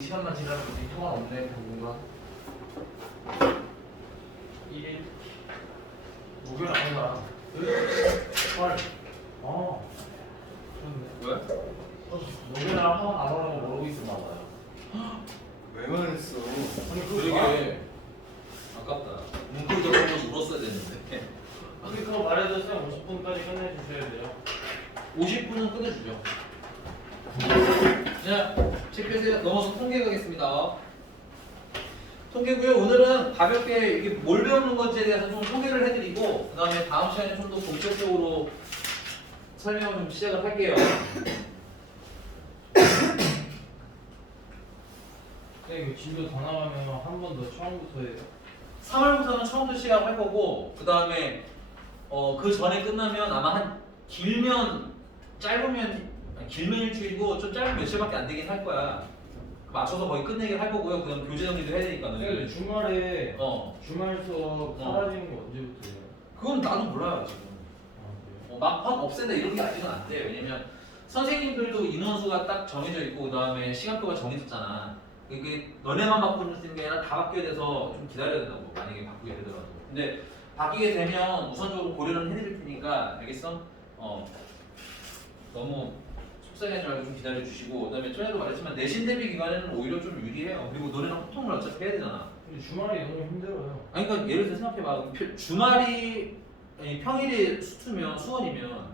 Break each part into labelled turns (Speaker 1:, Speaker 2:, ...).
Speaker 1: 시간만 지나면 이 통화 없네 뭔가 1일 목요일 안 온다 헐. 어.
Speaker 2: 왜?
Speaker 1: 목요일 날 학원 안 오는 거 모르고 있었나 봐요.
Speaker 2: 왜 말했어?
Speaker 1: 아니
Speaker 2: 그러게. 아깝다. 문구 적어서 울었어야 됐는데.
Speaker 1: 아니 그거 말해줬어요 50분까지 끝내주셔야 돼요.
Speaker 2: 50분은 끝내주죠. 자체 크해서 넘어서 통계 가겠습니다. 통계고요. 오늘은 가볍게 이게 뭘 배우는 건지에 대해서 좀 소개를 해드리고 그 다음에 다음 시간에 좀 더 본격적으로 설명을 좀 시작을 할게요.
Speaker 1: 네, 이거 진도 더 나가면 한 번 더 처음부터 해요?
Speaker 2: 3월부터는 처음부터 시작할 거고 그 다음에 어, 그 전에 끝나면 아마 한 길면 짧으면 길면 일주일이고 좀 짧으면 며칠밖에 안 되긴 할 거야. 맞춰서 거의 끝내긴 할 거고요. 그다음 교재 정리도 해야 되니까
Speaker 1: 근데
Speaker 2: 너희들
Speaker 1: 주말에
Speaker 2: 어.
Speaker 1: 주말 수업 사라지는 게 언제부터예요?
Speaker 2: 그건 나도 몰라요 지금.
Speaker 1: 아, 그래요?
Speaker 2: 어, 막확 없앤다 이런 게 아직은 안 돼요. 왜냐면 선생님들도 인원수가 딱 정해져 있고 그 다음에 시간표가 정해졌잖아. 이게 너네만 바꾸는 게 아니라 다 바뀌어야 돼서 좀 기다려야 된다고 만약에 바꾸게 되더라도. 근데 바뀌게 되면 우선적으로 고려는 해드릴 테니까 알겠어? 어. 너무 속상하지 말고 좀 기다려 주시고 그다음에 전에도 말했지만 내신 대비 기간에는 오히려 좀 유리해요. 그리고 너네랑 소통을 어차피 해야 되잖아.
Speaker 1: 근데 주말이 너무 힘들어요.
Speaker 2: 아니 그러니까 예를 들어 생각해봐. 표- 주말이 아니, 평일이 수투면 수원이면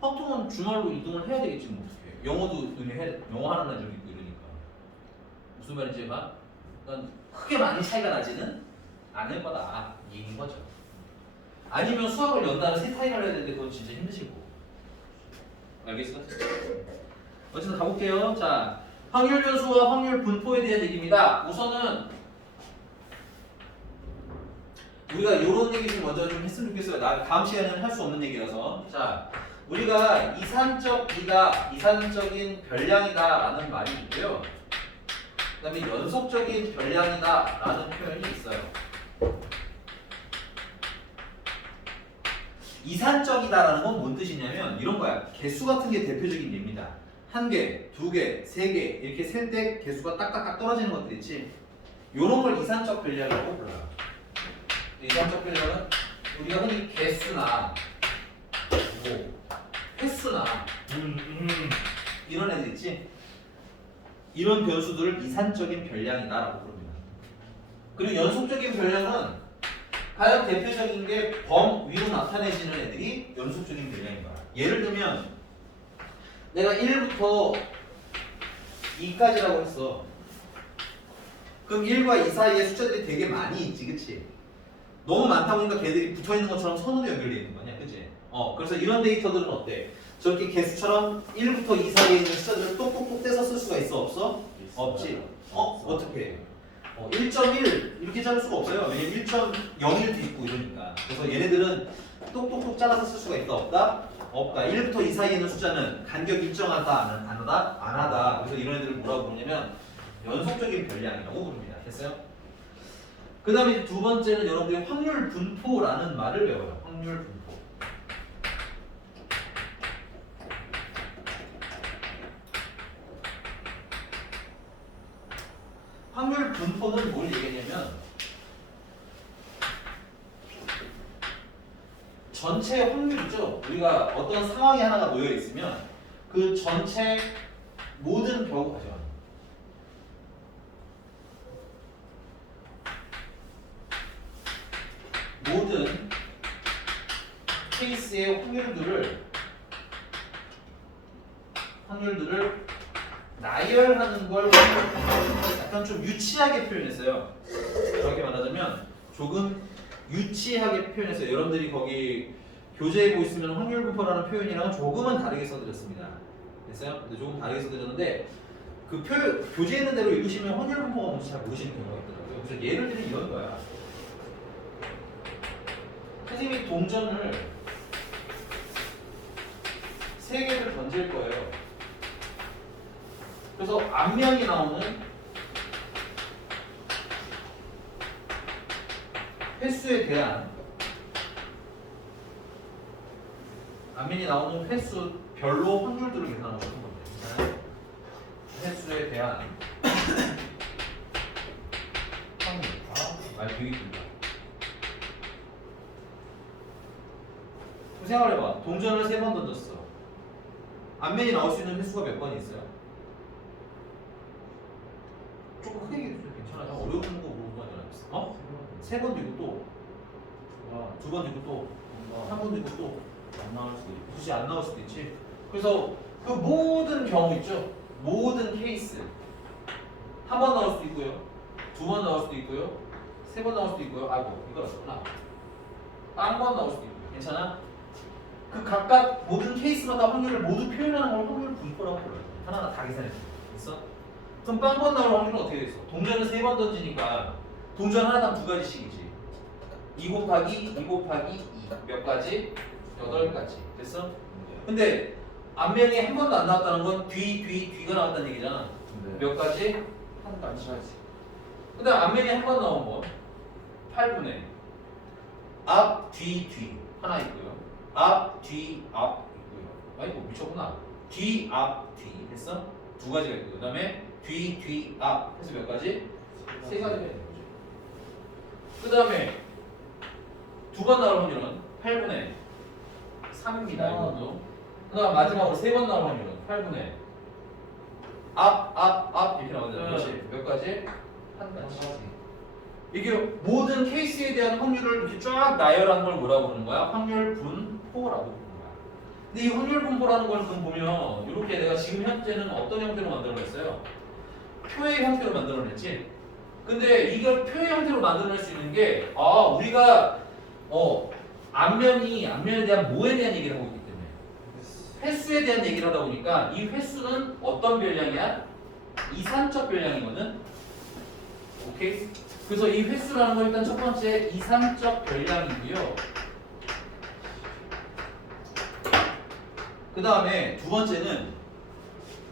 Speaker 2: 화통은 주말로 이동을 해야 되겠지 뭐. 어떻게. 영어도 눈에 해 영어 하는 날좀 있고 이러니까. 무슨 말인지 봐. 그러니까 크게 많이 차이가 나지는 않을 거다. 이 얘기인 거죠. 아니면 수학을 연달아 세 타임을 해야 되는데 그건 진짜 힘드실 거고 알겠어? 어쨌든 가볼게요 자 확률 변수와 확률 분포에 대한 얘기입니다 우선은 우리가 이런 얘기 좀 먼저 좀 했으면 좋겠어요. 나 다음 시간에는 할 수 없는 얘기라서. 자, 우리가 이산적이다, 이산적인 별량이다라는 말이 있고요. 그다음에 연속적인 별량이다라는 표현이 있어요. 이산적이다라는 건 뭔 뜻이냐면 이런 거야. 개수 같은 게 대표적인 예입니다. 한 개, 두 개, 세 개 이렇게 셀 때 개수가 딱딱딱 떨어지는 것들 있지. 이런 걸 이산적 별량이라고 불러요. 이산적 별량은 우리가 흔히 개수나 뭐 횟수나
Speaker 1: 음, 음.
Speaker 2: 이런 애들 있지. 이런 변수들을 이산적인 별량이다라고 부릅니다. 그리고 연속적인 별량은 가장 대표적인 게 범 위로 나타내지는 애들이 연속적인 별량인 거야. 예를 들면 내가 1부터 2까지라고 했어. 그럼 1과 2 사이에 숫자들이 되게 많이 있지, 그치? 너무 많다 보니까 걔들이 붙어 있는 것처럼 선으로 연결되어 있는 거냐, 그치? 어, 그래서 이런 데이터들은 어때? 저렇게 개수처럼 1부터 2 사이에 있는 숫자들을 똑똑똑 떼서 쓸 수가 있어, 없어? 없지. 어, 어떻게 해? 어, 1.1 이렇게 자를 수가 없어요. 왜냐면 1.01도 있고 이러니까. 그래서 얘네들은 똑똑똑 잘라서 쓸 수가 있다, 없다? 없다. 1부터 2 사이에 있는 숫자는 간격 일정하다, 안, 안 하다? 안 하다. 그래서 이런 애들을 뭐라고 부르냐면 연속적인 별량이라고 부릅니다. 됐어요? 그 다음에 두 번째는 여러분들이 확률 분포라는 말을 배워요. 확률 분포. 확률 분포는 뭘 얘기하냐면 전체 확률이죠. 우리가 어떤 상황이 하나가 놓여 있으면 그 전체 모든 경우 아. 모든 케이스의 확률들을 확률들을 나열하는 걸 약간 좀 유치하게 표현했어요. 정확히 말하자면 조금 유치하게 표현했어요. 여러분들이 거기 교재에 보시면 확률 분포라는 표현이랑은 조금은 다르게 써드렸습니다. 됐어요? 근데 조금 다르게 써드렸는데 그 표현 교재에 있는 대로 읽으시면 확률 분포가 뭔지 잘 모르시는 경우가 있더라고요. 그래서 예를 들면 이런 거야. 선생님이 동전을 세 개를 던질 거예요. 그래서 앞면이 나오는 횟수에 대한 안면이 나오는 횟수 별로 확률들을 계산하고 싶은 건데 횟수에 대한 확률. 아 되게 긴다. 생각해봐. 동전을 세 번 던졌어. 안면이 나올 수 있는 횟수가 몇번 있어요? 조금 크게 해주세요 괜찮아요. 어려운 세 번도 있고 또,
Speaker 1: 아,
Speaker 2: 두 번도 있고 또,
Speaker 1: 뭔가
Speaker 2: 한 번도 있고 또,
Speaker 1: 안 나올 수도 있고.
Speaker 2: 굳이 안 나올 수도 있지. 그래서 그 모든 경우 있죠. 모든 케이스 한 번 나올 수도 있고요, 두 번 나올 수도 있고요, 세 번 나올 수도 있고요. 아이고 이거 없구나. 딴번 나올 수도 있고요. 괜찮아? 그 각각 모든 케이스마다 확률을 모두 표현하는 걸 확률 분포라고 불러요. 하나하나 다 계산해. 됐어? 그럼 빵번 나올 확률은 어떻게 됐어? 동전을 세 번 던지니까 동전 하나당 두 가지씩이지. 2 곱하기 2 곱하기 2 몇 가지? 여덟 가지. 됐어? 근데 앞면이 한 번도 안 나왔다는 건 뒤, 뒤, 뒤가 나왔다는 얘기잖아.
Speaker 1: 네.
Speaker 2: 몇 가지? 한 가지. 근데 앞면이 한 번 나온 건 8분의 앞, 뒤, 뒤 하나 있고요. 앞, 뒤, 앞 있고요. 아이고 미쳤구나. 뒤, 앞, 뒤 했어? 두 가지가 있고 그 다음에 뒤, 뒤, 앞 해서 몇 가지? 세 가지가 있는 거죠. 그 다음에 두 번 나올 확률은 8분의 3입니다. 이것도. 그 다음 마지막으로 세 번 나올 확률은 8분의 앞, 앞, 앞 이렇게 나오잖아요.
Speaker 1: 네.
Speaker 2: 그렇지? 몇 가지? 한 가지. 이게 모든 케이스에 대한 확률을 이렇게 쫙 나열한 걸 뭐라고 부르는 거야? 확률 분포라고 부르는 거야. 근데 이 확률 분포라는 걸 그럼 보면 이렇게 내가 지금 현재는 어떤 형태로 만들어냈어요? 표의 형태로 만들어냈지. 근데 이걸 표의 형태로 만들어낼 수 있는 게 아 우리가 어 앞면이 앞면에 대한 뭐에 대한 얘기를 하고 있기 때문에 횟수에 대한 얘기를 하다 보니까 이 횟수는 어떤 별량이야? 이산적 별량이거든. 오케이? 그래서 이 횟수라는 건 일단 첫 번째 이산적 별량이고요. 그 다음에 두 번째는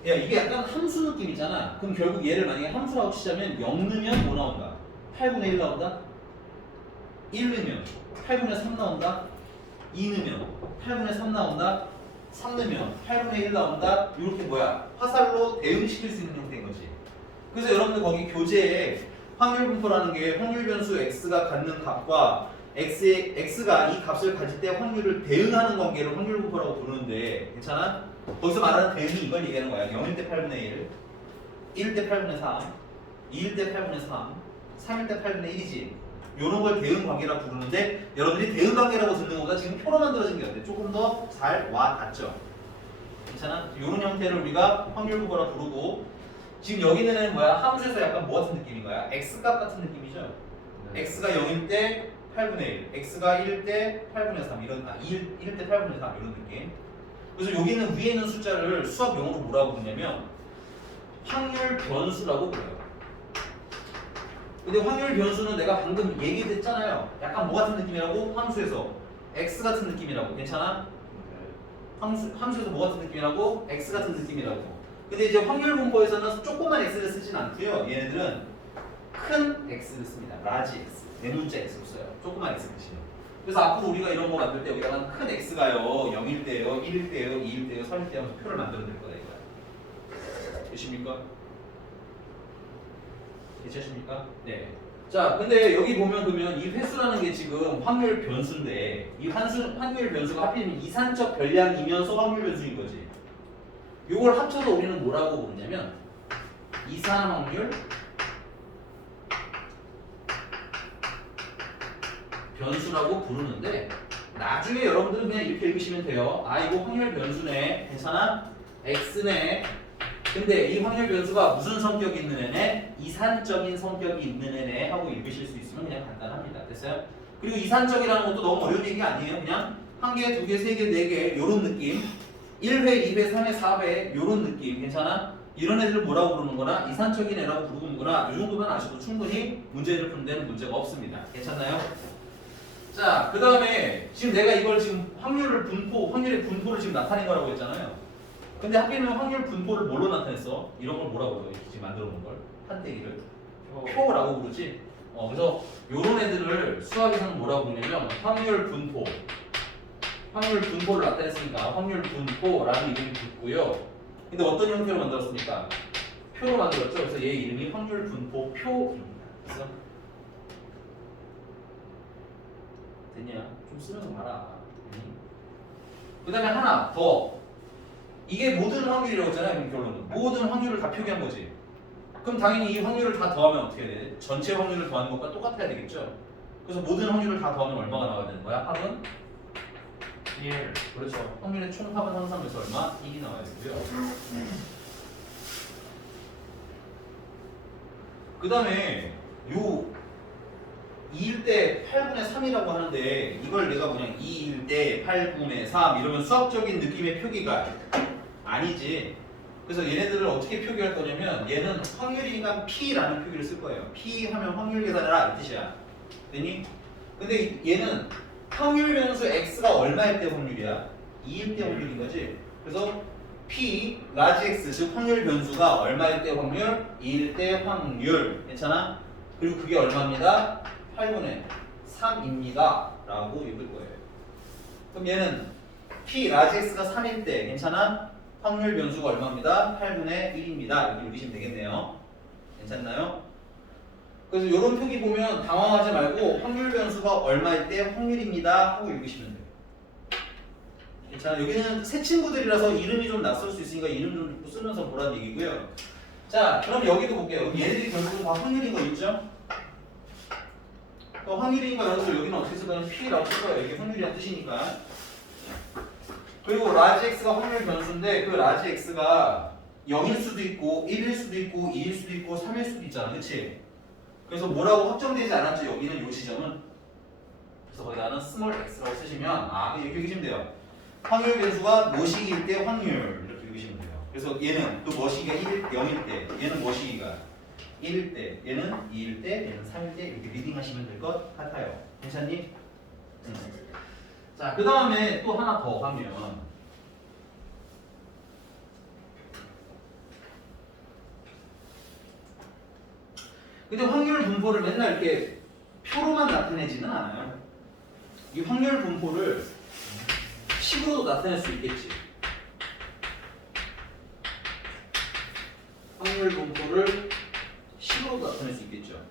Speaker 2: 야 이게 약간 함수 느낌이잖아. 그럼 결국 얘를 만약에 함수라고 치자면 0 넣으면 뭐 나온다? 8분의 1 나온다? 1 넣으면 8분의 3 나온다? 2 넣으면 8분의 3 나온다? 3 넣으면 8분의 1 나온다? 이렇게 뭐야? 화살로 대응시킬 수 있는 형태인 거지. 그래서 여러분들 거기 교재에 확률 분포라는 게 확률 변수 x가 갖는 값과 x의, x가 이 값을 가질 때 확률을 대응하는 관계를 확률 분포라고 부르는데 괜찮아? 거기서 말하는 대응이 이걸 얘기하는 거야. 0일 때 8분의 1, 1일 때 8분의 3, 2일 때 8분의 3, 3일 때 8분의 1이지. 요런 걸 대응 관계라고 부르는데 여러분들이 대응 관계라고 듣는 것보다 지금 표로 만들어진 게 어때? 조금 더 잘 와 닿죠? 괜찮아? 요런 형태를 우리가 확률 분포라 부르고 지금 여기는 애는 뭐야? 함수에서 약간 뭐 같은 느낌인 거야? x값 같은 느낌이죠? x가 0일 때 8분의 1, x가 1일 때 8분의 3 이런 아 1, 1일 때 8분의 3 이런 느낌. 그래서 여기는 위에 있는 숫자를 수학 용어로 뭐라고 부르냐면 확률 변수라고 불러요. 근데 확률 변수는 내가 방금 얘기했잖아요. 약간 뭐 같은 느낌이라고? 함수에서 x 같은 느낌이라고. 괜찮아? 함수, 함수에서 뭐 같은 느낌이라고? x 같은 느낌이라고. 근데 이제 확률 분포에서는 조그만 x를 쓰진 않고요. 얘네들은 큰 x를 씁니다. large x. 대문자 x로 써요. 조그만 x 대신. 그래서 앞으로 우리가 이런 거 만들 때 우리가 큰 x가요. 0일 때요, 1일 때요, 2일 때요, 3일 때요 하면서 표를 만들어 낼 거다 이거야. 되십니까? 괜찮습니까? 네. 자, 근데 여기 보면 그러면 이 횟수라는 게 지금 확률 변수인데 이 환수, 확률 변수가 하필이면 이산적 별량이면서 확률 변수인 거지. 요걸 합쳐서 우리는 뭐라고 부르냐면 이산 확률 변수라고 부르는데 나중에 여러분들은 그냥 이렇게 읽으시면 돼요. 아 이거 확률 변수네. 괜찮아? x네. 근데 이 확률 변수가 무슨 성격이 있는 애네? 이산적인 성격이 있는 애네 하고 읽으실 수 있으면 그냥 간단합니다. 됐어요? 그리고 이산적이라는 것도 너무 어려운 얘기 아니에요. 그냥 한 개, 두 개, 세 개, 네 개 요런 느낌. 1회, 2회, 3회, 4회 요런 느낌. 괜찮아? 이런 애들을 뭐라고 부르는 거나 이산적인 애라고 부르는 거나 이 정도만 아셔도 충분히 문제를 푸는 데는 문제가 없습니다. 괜찮나요? 자, 그 다음에 지금 내가 이걸 지금 확률을 분포, 확률의 분포를 지금 나타낸 거라고 했잖아요. 근데 하필이면 확률 분포를 뭘로 나타냈어? 이런 걸 뭐라고 그래요? 지금 만들어 놓은 걸? 판때기를? 표라고 부르지? 어, 그래서 요런 애들을 수학에서는 뭐라고 부르냐면 확률 분포. 확률 분포를 나타냈으니까 확률 분포라는 이름이 붙고요. 근데 어떤 형태로 만들었습니까? 표로 만들었죠. 그래서 얘 이름이 확률 분포 표입니다. 그래서 됐냐? 좀 쓰면서 봐라. 그 다음에 하나 더. 이게 모든 확률이라고 했잖아요. 결론은. 모든 확률을 다 표기한 거지. 그럼 당연히 이 확률을 다 더하면 어떻게 돼? 전체 확률을 더하는 것과 똑같아야 되겠죠? 그래서 모든 확률을 다 더하면 얼마가 나와야 되는 거야? 합은?
Speaker 1: 1
Speaker 2: 그렇죠. 확률의 총 합은 항상 그래서 얼마? 1이 나와야 되고요. 그 다음에 요 2일 때 8분의 3이라고 하는데 이걸 내가 그냥 2일 때 8분의 3 이러면 수학적인 느낌의 표기가 아니지. 그래서 얘네들을 어떻게 표기할 거냐면 얘는 확률이니까 P라는 표기를 쓸 거예요. P 하면 확률 계산이라 이 뜻이야. 되니? 근데 얘는 확률 변수 x가 얼마일 때 확률이야? 2일 때 확률인 거지. 그래서 p 라지 x 즉 확률 변수가 얼마일 때 확률? 2일 때 확률. 괜찮아? 그리고 그게 얼마입니다? 8분의 3입니다. 라고 읽을 거예요. 그럼 얘는 p 라지 x가 3일 때 괜찮아? 확률 변수가 얼마입니다? 8분의 1입니다. 이렇게 읽으시면 되겠네요. 괜찮나요? 그래서 이런 표기 보면 당황하지 말고 확률 변수가 얼마일 때 확률입니다 하고 읽으시면 돼요. 괜찮아. 여기는 새 친구들이라서 이름이 좀 낯설 수 있으니까 이름 좀 쓰면서 보라는 얘기고요. 자, 그럼 여기도 볼게요. 얘네들이 결국은 다 확률인 거 있죠? 또 확률인 거 여러분들 여기는 어떻게 쓸 거냐면 P라고 쓸 거예요. 이게 확률이란 뜻이니까. 그리고 라지 x가 확률 변수인데 그 라지 x가 0일 수도 있고 1일 수도 있고 2일 수도 있고 3일 수도 있잖아. 그치? 그래서 뭐라고 확정되지 않았죠. 여기는 요 지점은. 그래서 거기다는 스몰 x라고 쓰시면 아 이렇게 읽으시면 돼요. 확률 변수가 뭐시기일 때 확률 이렇게 읽으시면 돼요. 그래서 얘는 그 뭐시기가 1일 0일 때 얘는 뭐시기가 1일 때 얘는 2일 때 얘는 3일 때 이렇게 리딩하시면 될 것 같아요. 괜찮니? 음. 자, 그 다음에 또 하나 더 하면 근데 확률 분포를 맨날 이렇게 표로만 나타내지는 않아요. 이 확률 분포를 식으로도 나타낼 수 있겠지. 확률 분포를 식으로도 나타낼 수 있겠죠.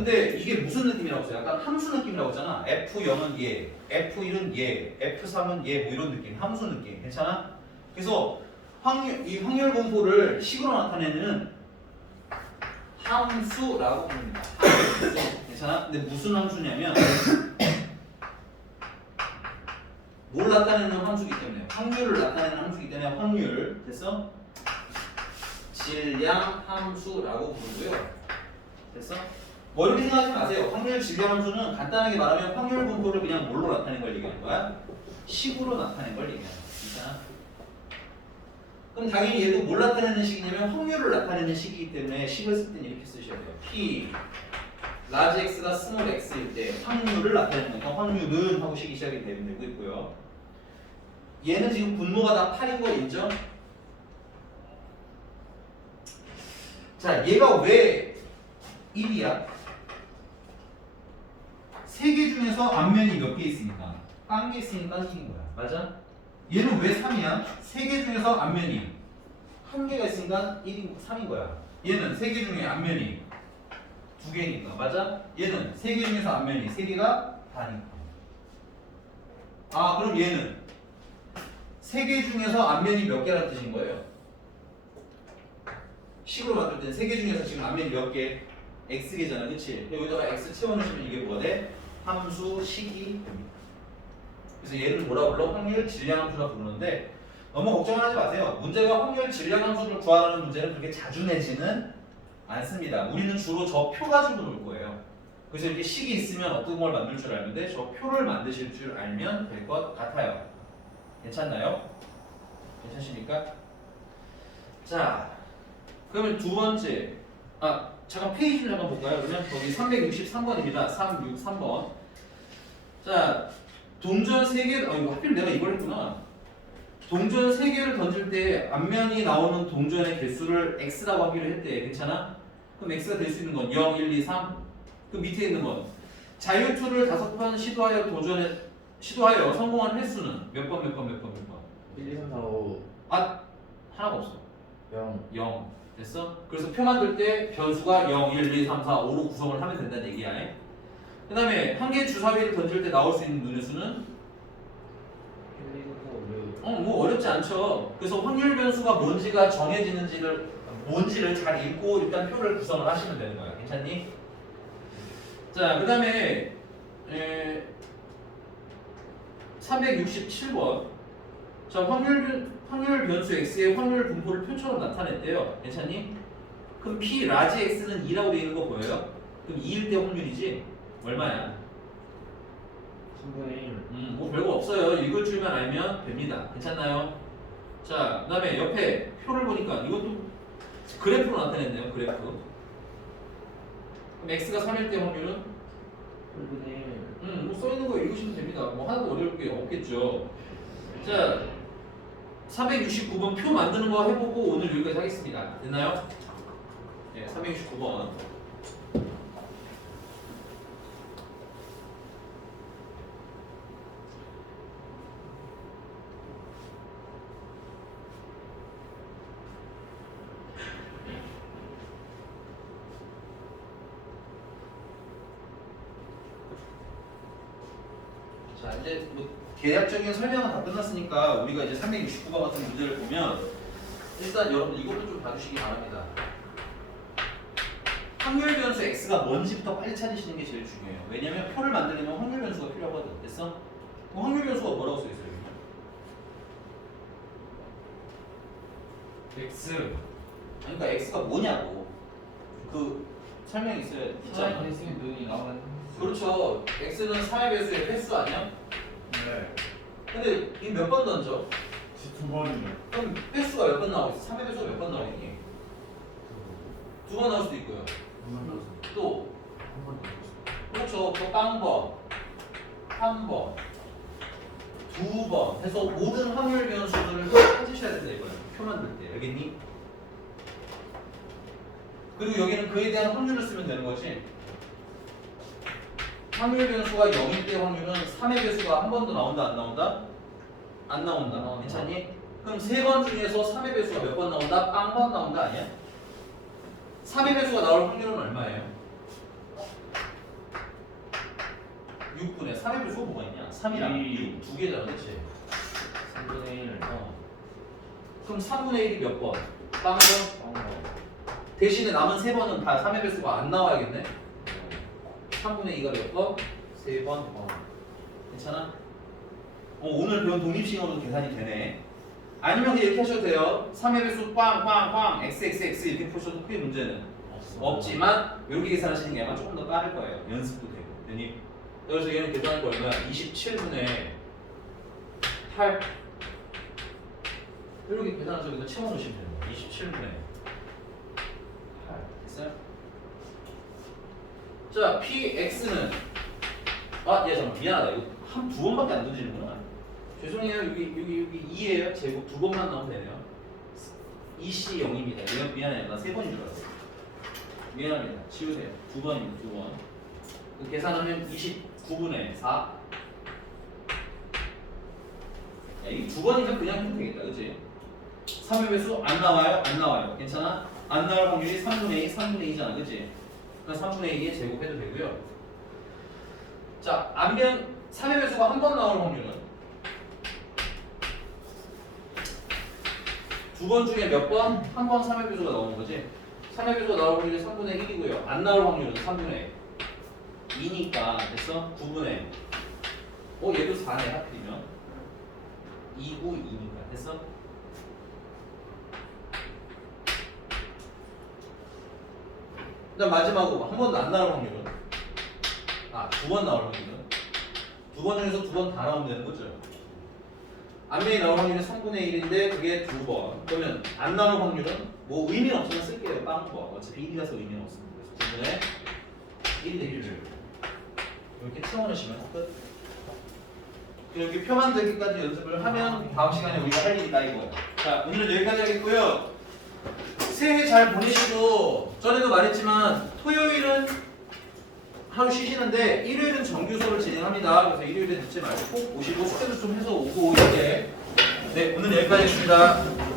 Speaker 2: 근데 이게 무슨 느낌이라고 했어요? 약간 함수 느낌이라고 했잖아. F0은 얘, F1은 얘, F3은 얘, 뭐 이런 느낌, 함수 느낌. 괜찮아? 그래서 확률, 이 확률 분포를 식으로 나타내는 함수라고 부릅니다. 함수. 괜찮아? 근데 무슨 함수냐면 뭘 나타내는 함수기 때문에 확률을 나타내는 함수기 때문에 확률 됐어? 질량 함수라고 부르고요. 됐어? 뭐 이렇게 생각하지 마세요. 확률 질량 함수는 간단하게 말하면 확률 분포를 그냥 뭘로 나타낸 걸 얘기하는 거야? 식으로 나타낸 걸 얘기하는 거야. 괜찮아? 그럼 당연히 얘도 뭘 나타내는 식이냐면 확률을 나타내는 식이기 때문에 식을 쓸 때는 이렇게 쓰셔야 돼요. P 라지 x가 스몰 x일 때 확률을 나타내는 거니까 확률은 하고 식이 시작이 되면 되고 있고요. 얘는 지금 분모가 다 8인 거 인정? 자, 얘가 왜 1이야? 세 개 중에서 앞면이 몇 개 있으니까 딴 게 있으니까 1인 거야. 맞아? 얘는 왜 3이야? 세 개 중에서 앞면이 한 개가 있으니까 1인 3인 거야. 얘는 세 개 중에 앞면이 두 개니까 맞아? 얘는 세 개 중에서 앞면이 세 개가 다니까. 아 그럼 얘는 세 개 중에서 앞면이 몇 개라는 뜻인 거예요? 식으로 만들 때는 세 개 중에서 지금 앞면이 몇 개? x개잖아, 그치? 여기다가 x 채워넣으시면 이게 뭐가 돼? 함수 식이 됩니다. 그래서 얘를 뭐라 불러? 확률 질량 함수라 부르는데 너무 걱정하지 마세요. 문제가 확률 질량 함수를 구하라는 문제는 그렇게 자주 내지는 않습니다. 우리는 주로 저 표 가지고 놀 거예요. 그래서 이렇게 식이 있으면 어떤 걸 만들 줄 알는데 저 표를 만드실 줄 알면 될 것 같아요. 괜찮나요? 괜찮습니까? 자, 그러면 두 번째, 아 잠깐 페이지를 한번 볼까요? 그러면 거기 363번입니다. 363번. 자, 동전 3개, 어 이거 하필 내가 이걸 했구나. 동전 3개를 던질 때 앞면이 나오는 동전의 개수를 x라고 하기로 했대. 괜찮아? 그럼 x가 될 수 있는 건 0, 1, 2, 3. 그 밑에 있는 건 자유투를 다섯 번 시도하여 도전에 시도하여 성공한 횟수는 몇 번, 몇 번, 몇 번, 몇 번?
Speaker 1: 1, 2, 3, 4, 5
Speaker 2: 아, 하나가 없어.
Speaker 1: 0
Speaker 2: 0 됐어? 그래서 표 만들 때 변수가 0, 1, 2, 3, 4, 5로 구성을 하면 된다는 얘기야. 그 다음에 한 개의 주사위를 던질 때 나올 수 있는 눈의 수는
Speaker 1: 1, 2, 3, 4, 5, 6
Speaker 2: 어, 뭐 어렵지 않죠. 그래서 확률 변수가 뭔지가 정해지는지를 뭔지를 잘 읽고 일단 표를 구성을 하시면 되는 거야. 괜찮니? 자, 그 다음에 에, 367번. 자, 확률 변- 확률 변수 x의 확률 분포를 표처럼 나타냈대요. 괜찮니? 그럼 p 라지 x는 2라고 되어 있는 거 보여요? 그럼 2일 때 확률이지? 얼마야?
Speaker 1: 3분의 1
Speaker 2: 음, 뭐 별거 없어요. 읽을 줄만 알면 됩니다. 괜찮나요? 자, 그 다음에 옆에 표를 보니까 이것도 그래프로 나타냈네요. 그래프. 그럼 x가 3일 때 확률은
Speaker 1: 8분의 1
Speaker 2: 음, 뭐 써 있는 거 읽으시면 됩니다. 뭐 하나도 어려울 게 없겠죠. 자, 369번 표 만드는 거 해보고 오늘 여기까지 하겠습니다. 됐나요? 네, 369번. 자 이제 뭐 계약적인 설명은 다 끝났으니까 우리가 이제 369번 같은 문제를 보면 일단 여러분 이것도 좀 봐주시기 바랍니다. 확률 변수 x가 뭔지부터 빨리 찾으시는 게 제일 중요해요. 왜냐면 표를 만들려면 확률 변수가 필요하거든. 됐어? 그럼 확률 변수가 뭐라고 써 있어요?
Speaker 1: x
Speaker 2: 아니, 그러니까 x가 뭐냐고. 그 설명이 있어야 있잖아.
Speaker 1: 사인 있으면 눈이 나오는
Speaker 2: 그렇죠. x는 3의 배수의 횟수 아니야?
Speaker 3: 네.
Speaker 2: 근데 이 몇 번 던져?
Speaker 3: 두 번이요.
Speaker 2: 그럼 횟수가 몇 번 나오겠어? 3의 배수가 몇 번 나오겠니? 두 번 나올 수도 있고요. 또 그렇죠. 또 빵 번, 한 번, 두 번 해서 모든 확률 변수들을 찾으셔야 된다 이거야. 표 만들 때 알겠니? 그리고 여기는 그에 대한 확률을 쓰면 되는 거지. 확률 변수가 0일 때 확률은 3의 배수가 한번더 나온다 안 나온다? 안 나온다.
Speaker 1: 나온다.
Speaker 2: 괜찮니? 그럼 세 번 중에서 3의 배수가 몇 번 나온다? 빵번 나온다 아니야? 3의 배수가 나올 확률은 얼마예요? 6분의 3의 배수가 뭐가 있냐? 3이랑
Speaker 1: 이.
Speaker 2: 6, 두 개잖아 그치?
Speaker 1: 3분의 1
Speaker 2: 어. 그럼 3분의 1이 몇 번? 빵번?
Speaker 1: 어.
Speaker 2: 대신에 남은 세 번은 다 3의 배수가 안 나와야겠네? 3분의 2가 몇 번? 3번 어. 괜찮아? 어, 오늘 배운 독립식으로 계산이 되네 아니면 그냥 이렇게 하셔도 돼요 3의 배수 빵빵빵 xxx 이렇게 푸셔도 크게 문제는 없지만 이렇게 계산하시는 게 아마 조금 더 빠를 거예요 연습도 되고 되니? 그래서 얘는 계산할 거 얼마야? 27분의 8 이렇게 계산해서 여기다 채워놓으시면 돼요 27분의 8 됐어요? 자 px는 아, 예, 잠깐 미안하다. 이거 한 두 번밖에 안 던지는구나. 죄송해요. 여기 여기 여기 2예요. 제곱 두 번만 나오면 되네요. 2c 0입니다. 미안 미안해요. 나 세 번인 줄 알았어. 미안합니다. 지우세요. 두 번입니다. 두 번. 그 계산하면 29분의 4. 야, 이두 번이면 그냥 해도 되겠다. 그치? 3의 배수 안 나와요? 안 나와요. 괜찮아? 안 나올 확률이 3분의 2, 3분의 2잖아. 그치? 그럼 3분의 2에 제곱해도 되고요. 자, 안면 3의 배수가 한 번 나올 확률은 두 번 중에 몇 번? 한 번 3의 배수가 나오는 거지. 3의 배수가 나올 확률이 3분의 1이고요. 안 나올 확률은 3분의 2니까 됐어? 9분의 어 얘도 4네 하필이면 2, 9, 2니까 됐어? 그다음 마지막으로 한 번도 안 나올 확률은 아, 두 번 나올 확률은? 두 번 중에서 두 번 다 나오면 되는 거죠. 안면이 나올 확률은 3분의 1인데 그게 두 번. 그러면 안 나올 확률은 뭐 의미는 없으면 쓸게요. 빵 번. 어차피 1이라서 의미는 없습니다. 그래서 9분의 1대 1을 이렇게 채워넣으시면 끝. 이렇게 표 만들기까지 연습을 하면 다음 시간에 우리가 할 일이 있다 이거예요. 자, 오늘은 여기까지 하겠고요. 새해 잘 보내시고 전에도 말했지만 토요일은 하루 쉬시는데 일요일은 정규 수업을 진행합니다. 그래서 일요일에 늦지 말고 꼭 오시고 숙제도 좀 해서 오고 이렇게. 네, 오늘 여기까지 하겠습니다.